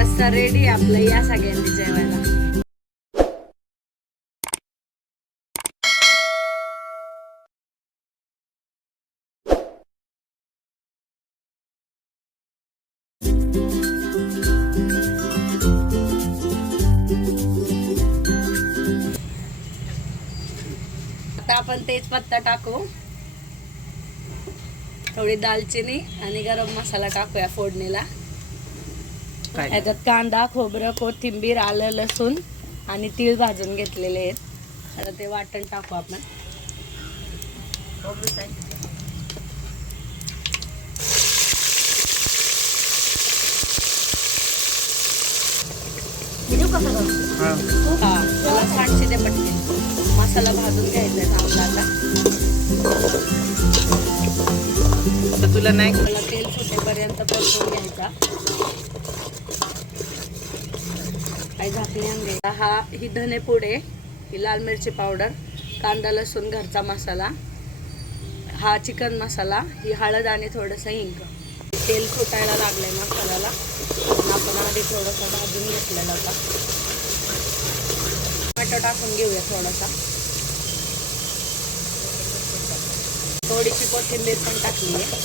वाजता रेडी आपलं या सगळ्यांनी जेवायला. आता आपण तेच पत्ता टाकू. थोडी दालचिनी आणि गरम मसाला टाकूया फोडणीला. काय याच्यात कांदा खोबरं कोथिंबीर आलं लसूण आणि तीळ भाजून घेतलेले आहेत. आता ते वाटण टाकू आपण. हा. हा पटके मसाला भाजून घ्यायचा चांगला आता. आता तुला नाही तेल सुटेपर्यंत परतून घ्यायचा. काही झाकणी आणली हा ही धने पुडे ही लाल मिरची पावडर कांदा लसूण घरचा मसाला हा चिकन मसाला ही हळद आणि थोडंसं हिंग. तेल खोटायला लागलंय मसाल्याला आपण आधी थोडंसं भाजून घेतलेलं होता टोमॅटो टाकून घेऊया थोडासा. थोडीशी कोथिंबीर पण टाकली आहे.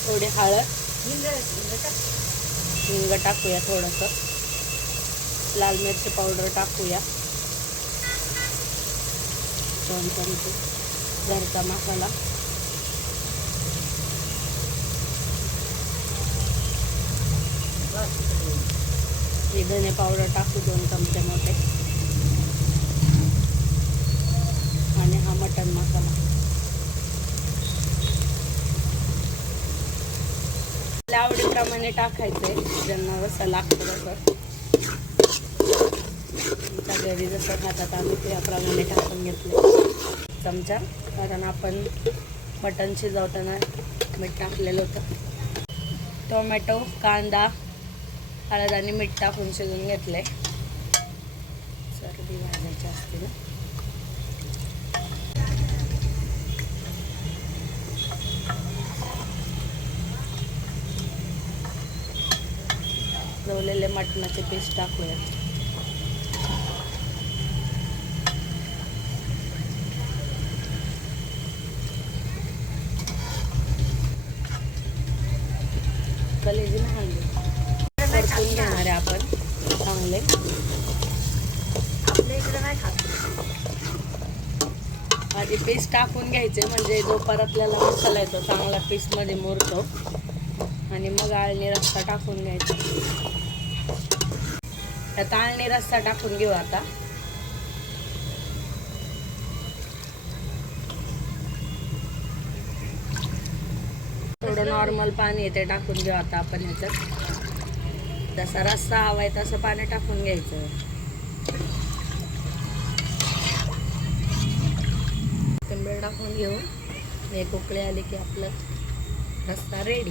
थोडी हळद. हिंग टाकूया थोडंसं. लाल मिरची पावडर टाकूया. दोन चमचे घरचा मसाला. हे धने पावडर टाकू दोन चमचे मोठे. आणि हा मटन मसाला. आपल्या आवडीप्रमाणे टाकायचे ज्यांना जसं लागतं तसं. घरी जसं खातात आम्ही त्याप्रमाणे टाकून घेतले चमचा. कारण आपण मटण शिजवताना मीठ टाकलेलं होतं. टोमॅटो कांदा हळद आणि मीठ टाकून शिजवून आहे सर्दी भाजायची असते ना. शिजवलेले मटणाचे पीस टाकूया कलेजी नाही परतून घेणार आहे आपण. चांगले. आधी पीस टाकून घ्यायचे म्हणजे जो परतलेला मसाला येतो चांगला पीसमध्ये मुरतो. आणि मग आळणी रस्सा टाकून घ्यायचा. त्यात आळणी रस्सा टाकून घेऊ आता. थोडं नॉर्मल पाणी आहे ते टाकून घेऊ आता आपण ह्याच्यात. जसा रस्सा हवाय तसं पाणी टाकून घ्यायचं. कोथिंबीर टाकून घेऊ. एक उकळी आली की आपलं रस्ता रेडी